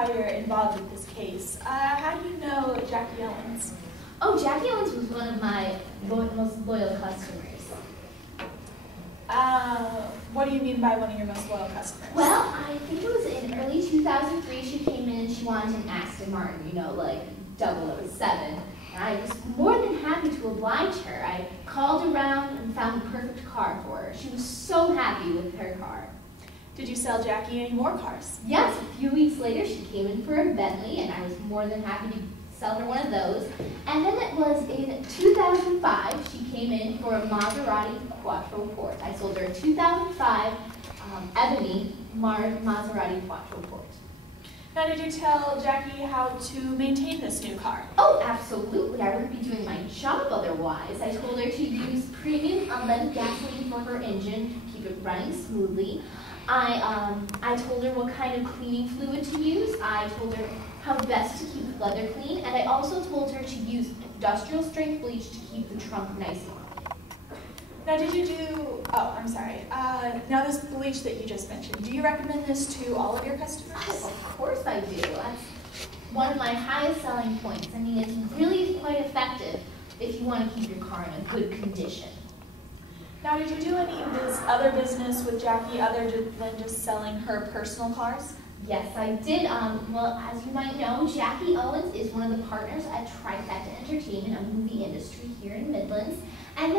how you're involved with this case. How do you know Jackie Owens? Oh, Jackie Owens was one of my most loyal customers. What do you mean by one of your most loyal customers? Well, I think it was in early 2003 she came in and she wanted an Aston Martin, you know, like 007. And I was more than happy to oblige her. I called around and found the perfect car for her. She was so happy with her car. Did you sell Jackie any more cars? Yes, a few weeks later she came in for a Bentley and I was more than happy to sell her one of those. And then it was in 2005 she came in for a Maserati Quattroporte. I sold her a 2005 Ebony Maserati Quattroporte. Now, did you tell Jackie how to maintain this new car? Oh, absolutely. I wouldn't be doing my job otherwise. I told her to use premium unleaded gasoline for her engine, keep it running smoothly. I told her what kind of cleaning fluid to use. I told her how best to keep the leather clean, and I also told her to use industrial strength bleach to keep the trunk nice and clean. Now, did you do, now this bleach that you just mentioned, do you recommend this to all of your customers? Oh, of course I do. That's one of my highest selling points. I mean, it's really quite effective if you want to keep your car in a good condition. Now, did you do any other business with Jackie other than just selling her personal cars? Yes, I did. Well, as you might know, Jackie Owens is one of the partners at Trifecta Entertainment, a movie industry here in Midlands. And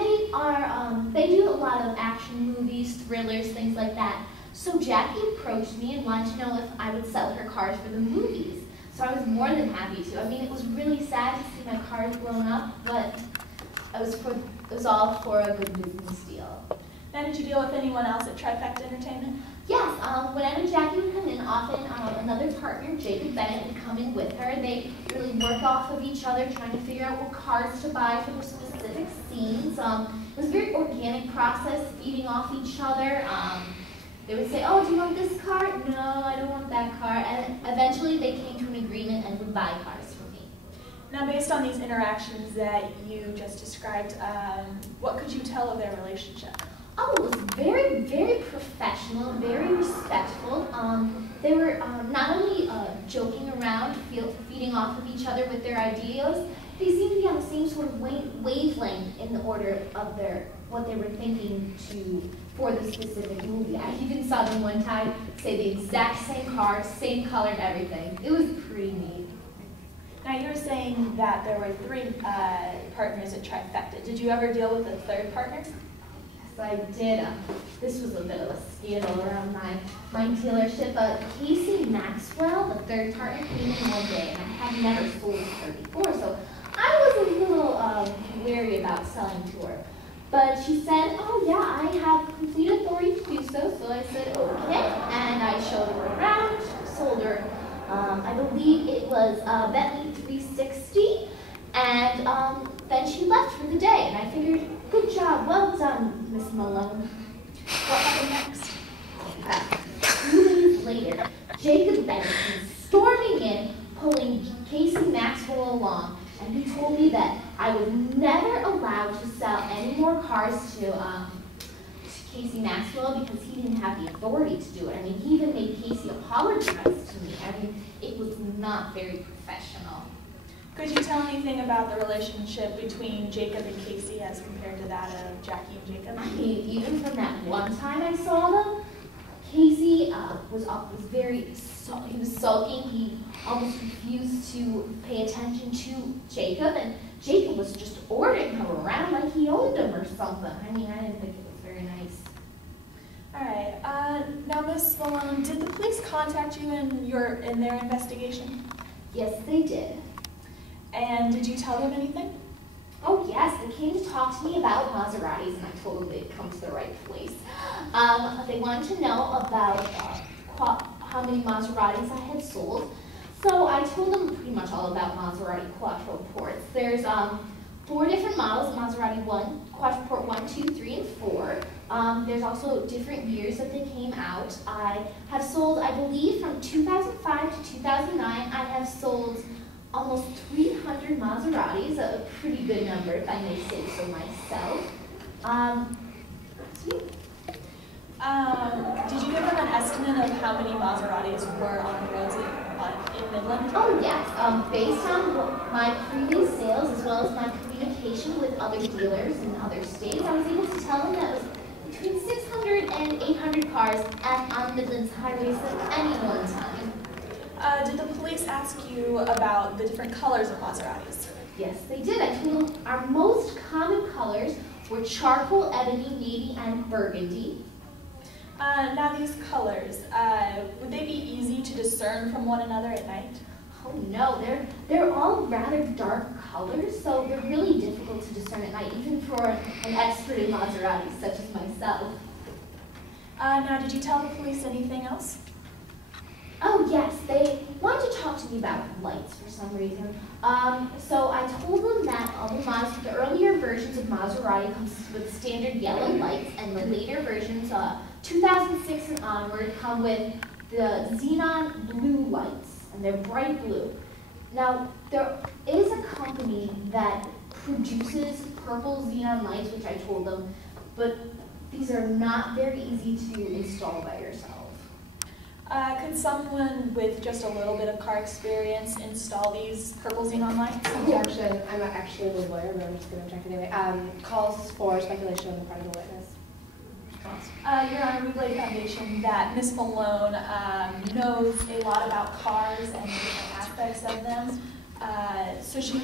they do a lot of action movies, thrillers, things like that. So Jackie approached me and wanted to know if I would sell her cars for the movies. So I was more than happy to. I mean, it was really sad to see my cars blown up, but it was all for a good business deal. Now, did you deal with anyone else at Trifecta Entertainment? Yes, whenever Jackie would come in, often another partner, Jacob Bennett, would come in with her. They really work off of each other, trying to figure out what cars to buy for the specific scenes. It was a very organic process, feeding off each other. They would say, oh, do you want this car? No, I don't want that car. And eventually they came to an agreement and would buy cars for me. Now, based on these interactions that you just described, what could you tell of their relationship? Oh, it was very, very professional, very respectful. They were not only joking around, feeding off of each other with their ideas, they seemed to be on the same sort of wavelength in the order of what they were thinking for the specific movie. I even saw them one time say the exact same car, same color and everything. It was pretty neat. Now, you were saying that there were 3 partners at Trifecta. Did you ever deal with a third partner? I did. This was a bit of a scandal around my dealership. Casey Maxwell, the third partner, came in one day, and I had never sold to her before, so I was a little wary about selling to her. But she said, oh yeah, I have complete authority to do so, so I said, okay, and I showed her around, sold her, I believe it was a Bentley 360, and then she left for the day, and I figured, good job, well done, Miss Malone. What happened next? 2 days later, Jacob Bennett came storming in, pulling Casey Maxwell along, and he told me that I was never allowed to sell any more cars to Casey Maxwell because he didn't have the authority to do it. I mean, he even made Casey apologize to me. I mean, it was not very professional. Could you tell anything about the relationship between Jacob and Casey as compared to that of Jackie and Jacob? I mean, even from that one time I saw them, Casey was sulking. He almost refused to pay attention to Jacob, and Jacob was just ordering him around like he owned him or something. I mean, I didn't think it was very nice. All right. Now, Miss Malone, did the police contact you in their investigation? Yes, they did. And did you tell them anything? Oh yes, they came to talk to me about Maseratis, and I told them they'd come to the right place. They wanted to know about how many Maseratis I had sold. So I told them pretty much all about Maserati Quattroportes. There's 4 different models, Maserati 1, Quattroporte 1, 2, 3, and 4. There's also different years that they came out. I have sold, I believe, from 2005 to 2009, I have sold almost 300 Maseratis, a pretty good number, if I may say so myself. Did you give them an estimate of how many Maseratis were on the roads Midland? Oh yes, based on my previous sales as well as my communication with other dealers in other states, I was able to tell them that it was between 600 and 800 cars on Midland's highways at any one time. Did the police ask you about the different colors of Maseratis? Yes, they did. I told them our most common colors were charcoal, ebony, navy, and burgundy. Now these colors, would they be easy to discern from one another at night? Oh no, they're all rather dark colors, so they're really difficult to discern at night, even for an expert in Maserati such as myself. Now did you tell the police anything else? Oh yes, they wanted to talk to me about lights for some reason. So I told them that the earlier versions of Maserati comes with standard yellow lights, and the later versions, 2006 and onward, come with the xenon blue lights, and they're bright blue. Now, there is a company that produces purple xenon lights, which I told them, but these are not very easy to install by yourself. Could someone with just a little bit of car experience install these purple xenon lights? Objection. I'm actually a lawyer, but I'm just going to object anyway. Calls for speculation on the part of the witness. Your Honor, we lay foundation that Ms. Malone knows a lot about cars and different aspects of them, so she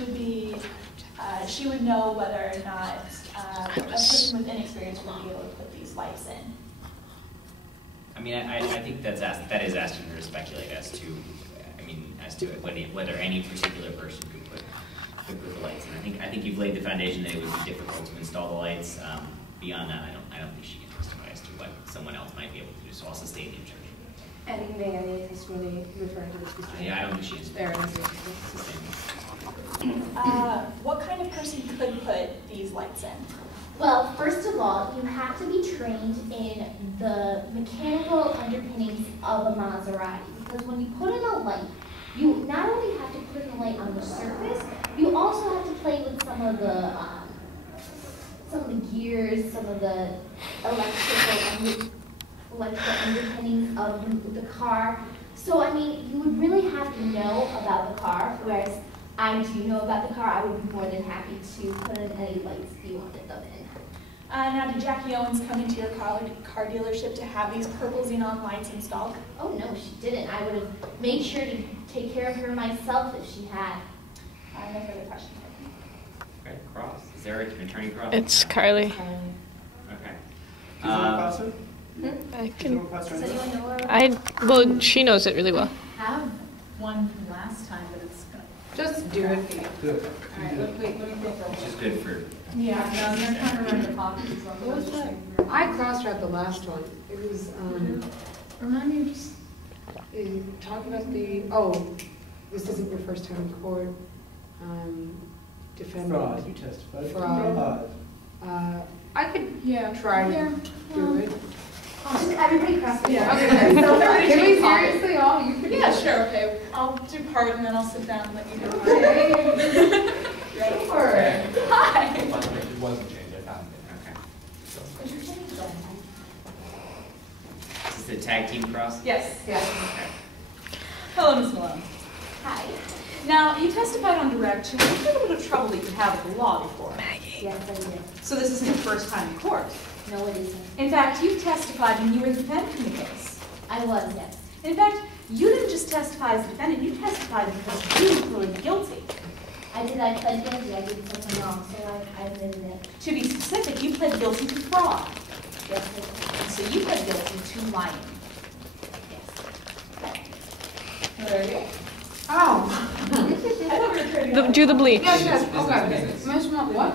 would know whether or not a person with inexperience would be able to put these lights in. I mean, I think that is asking her to speculate as to, whether any particular person could put the lights in. I think you've laid the foundation that it would be difficult to install the lights. Beyond that, I don't think she can testify as to what someone else might be able to do. So I'll sustain the objection. And may I testimony referring to this Mr. Yeah, I don't think she is. There it is. Sustain. What kind of person could put these lights in? Well, first of all, you have to be trained in the mechanical underpinnings of a Maserati, because when you put in a light, you not only have to put in a light on the surface, you also have to play with some of the gears, some of the electrical underpinnings of the car. So, I mean, you would really have to know about the car, whereas I do know about the car. I would be more than happy to put in any lights if you wanted them in. Now, did Jackie Owens come into your car dealership to have these purple xenon lights installed? Oh no, she didn't. I would have made sure to take care of her myself if she had. No further questions. Okay, Cross. Is there an attorney Cross? It's Carly. Okay. I can. Does anyone know her? Well, she knows it really well. I have one from last time, but it's gonna. Just do it. All right, let me think real Which is quick. good for. Yeah, no, they're trying to run the copies. So What was that? I cross-read the last one. It was, Remind me, just. talk about this isn't your first time in court. Defendant. Fraud, you testified. Fraud. I could Yeah. try to do it. Just everybody cross the Yeah. Okay. Everybody Can we take part. seriously all? You could. Yeah, sure, okay. I'll do part and then I'll sit down and let you do part. Okay. Sure. Hi. It wasn't changed, I found it. Okay. Is this the tag team Cross? Yes. Yeah. Okay. Hello, Ms. Malone. Hi. Now, you testified on direct to a little bit of trouble that you had with the law before. Yes, I did. So this isn't your first time in court. No, it isn't. In fact, you testified when you were the defendant in the case. I was, yes. In fact, you didn't just testify as a defendant, you testified because you pleaded guilty. I did. I pled guilty. I did something wrong, so I admitted it. To be specific, you pled guilty to fraud. Yes, I did. And so you pled guilty to lying. Yes. There you go. Oh. I thought we were trading. Do the bleach. Yes, Business, okay. business. Mention what?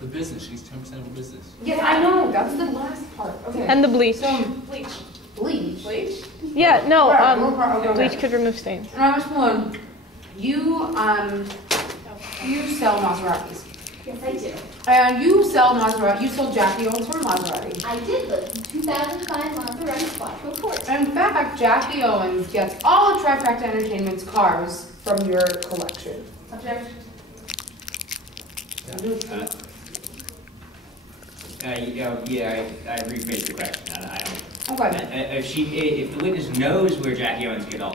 The business, she's 10% of the business. Yes, I know. That's the last part. Okay. And the bleach. So, Bleach. bleach. Bleach? Yeah, no, Alright, okay. bleach could remove stains. Now, Ms. Malone, you sell Maseratis. Yes, I do. And you sell Maserati, you sold Jackie Owens for Maserati. I did, but 2005 Maserati Quattro Court. In fact, Jackie Owens gets all of Trifecta Entertainment's cars from your collection. Objection. I rephrased the question. I don't. Okay. If the witness knows where Jackie Owens get all